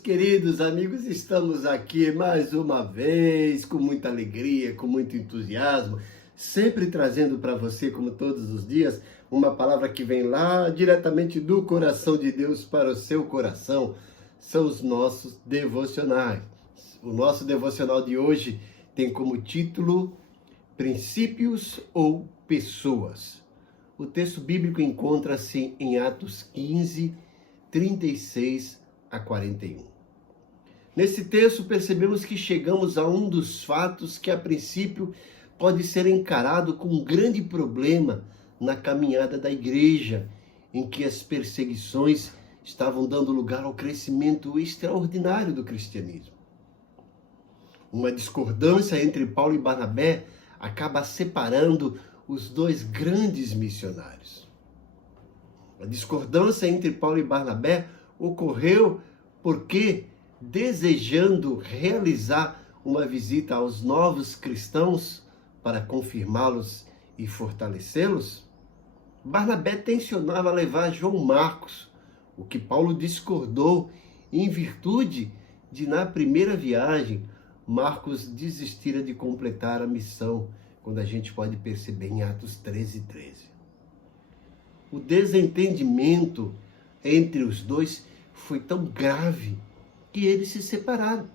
queridos amigos, estamos aqui mais uma vez com muita alegria, com muito entusiasmo, sempre trazendo para você, como todos os dias, uma palavra que vem lá diretamente do coração de Deus para o seu coração. São os nossos devocionais. O nosso devocional de hoje tem como título Princípios ou Pessoas. O texto bíblico encontra-se em Atos 15, 36 a 41. Nesse texto percebemos que chegamos a um dos fatos que a princípio pode ser encarado como um grande problema na caminhada da igreja, em que as perseguições estavam dando lugar ao crescimento extraordinário do cristianismo. Uma discordância entre Paulo e Barnabé acaba separando os dois grandes missionários. A discordância entre Paulo e Barnabé ocorreu porque, desejando realizar uma visita aos novos cristãos para confirmá-los e fortalecê-los, Barnabé tensionava levar João Marcos, o que Paulo discordou em virtude de, na primeira viagem, Marcos desistira de completar a missão, quando a gente pode perceber em Atos 13:13. O desentendimento entre os dois foi tão grave que eles se separaram.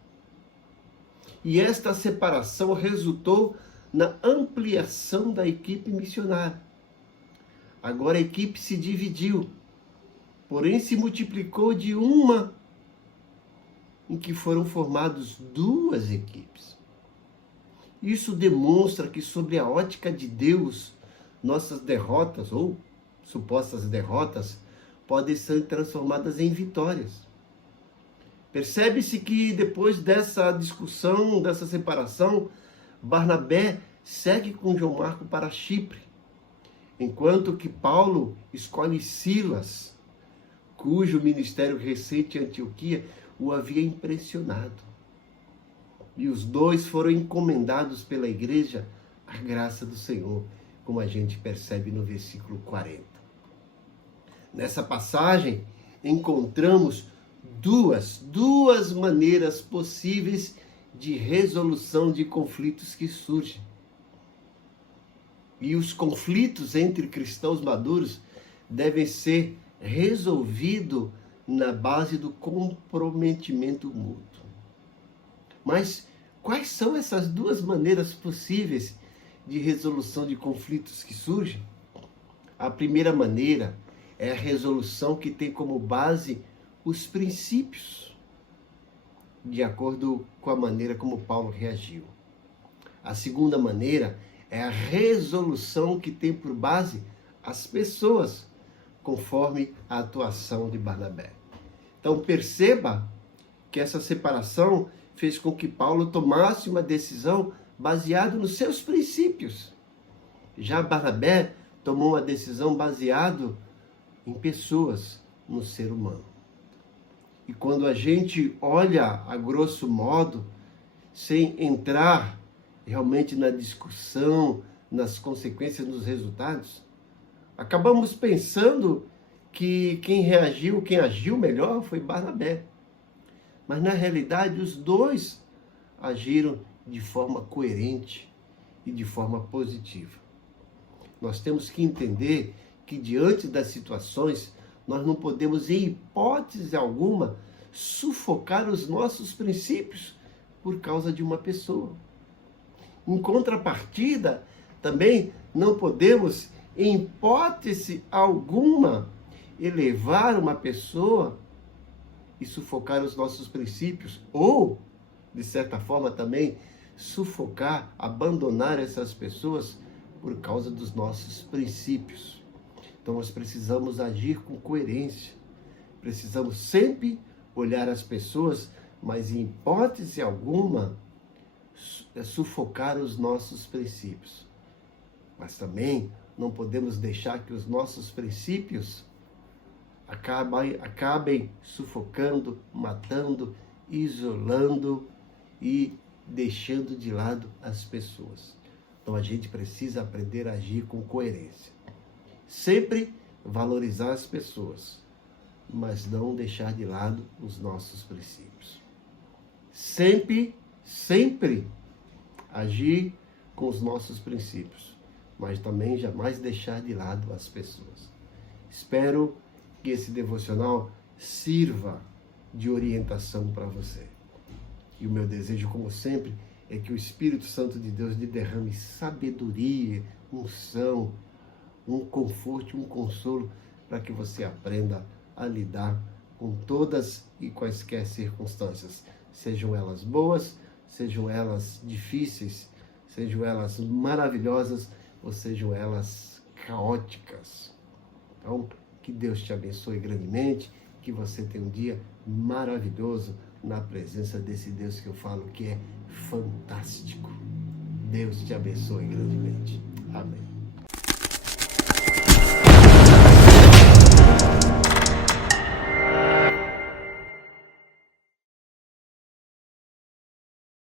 E esta separação resultou na ampliação da equipe missionária. Agora a equipe se dividiu, porém se multiplicou de uma em que foram formadas duas equipes. Isso demonstra que, sob a ótica de Deus, nossas derrotas ou supostas derrotas podem ser transformadas em vitórias. Percebe-se que depois dessa discussão, dessa separação, Barnabé segue com João Marcos para Chipre, enquanto que Paulo escolhe Silas, cujo ministério recente em Antioquia o havia impressionado. E os dois foram encomendados pela igreja à graça do Senhor, como a gente percebe no versículo 40. Nessa passagem, encontramos duas maneiras possíveis de resolução de conflitos que surgem. E os conflitos entre cristãos maduros devem ser resolvidos na base do comprometimento mútuo. Mas quais são essas duas maneiras possíveis de resolução de conflitos que surgem? A primeira maneira é a resolução que tem como base os princípios, de acordo com a maneira como Paulo reagiu. A segunda maneira é a resolução que tem por base as pessoas, conforme a atuação de Barnabé. Então perceba que essa separação fez com que Paulo tomasse uma decisão baseada nos seus princípios. Já Barnabé tomou uma decisão baseada em pessoas, no ser humano. E quando a gente olha a grosso modo, sem entrar realmente na discussão, nas consequências, nos resultados, acabamos pensando que quem agiu melhor foi Barnabé. Mas na realidade os dois agiram de forma coerente e de forma positiva. Nós temos que entender que diante das situações, nós não podemos, em hipótese alguma, sufocar os nossos princípios por causa de uma pessoa. Em contrapartida, também não podemos, em hipótese alguma, elevar uma pessoa e sufocar os nossos princípios, ou, de certa forma também, sufocar, abandonar essas pessoas por causa dos nossos princípios. Então nós precisamos agir com coerência, precisamos sempre olhar as pessoas, mas em hipótese alguma, sufocar os nossos princípios. Mas também não podemos deixar que os nossos princípios acabem sufocando, matando, isolando e deixando de lado as pessoas. Então a gente precisa aprender a agir com coerência. Sempre valorizar as pessoas, mas não deixar de lado os nossos princípios. Sempre agir com os nossos princípios, mas também jamais deixar de lado as pessoas. Espero que esse devocional sirva de orientação para você. E o meu desejo, como sempre, é que o Espírito Santo de Deus lhe derrame sabedoria, unção, um conforto, um consolo, para que você aprenda a lidar com todas e quaisquer circunstâncias, sejam elas boas, sejam elas difíceis, sejam elas maravilhosas ou sejam elas caóticas. Então, que Deus te abençoe grandemente, que você tenha um dia maravilhoso na presença desse Deus que eu falo que é fantástico. Deus te abençoe grandemente. Amém.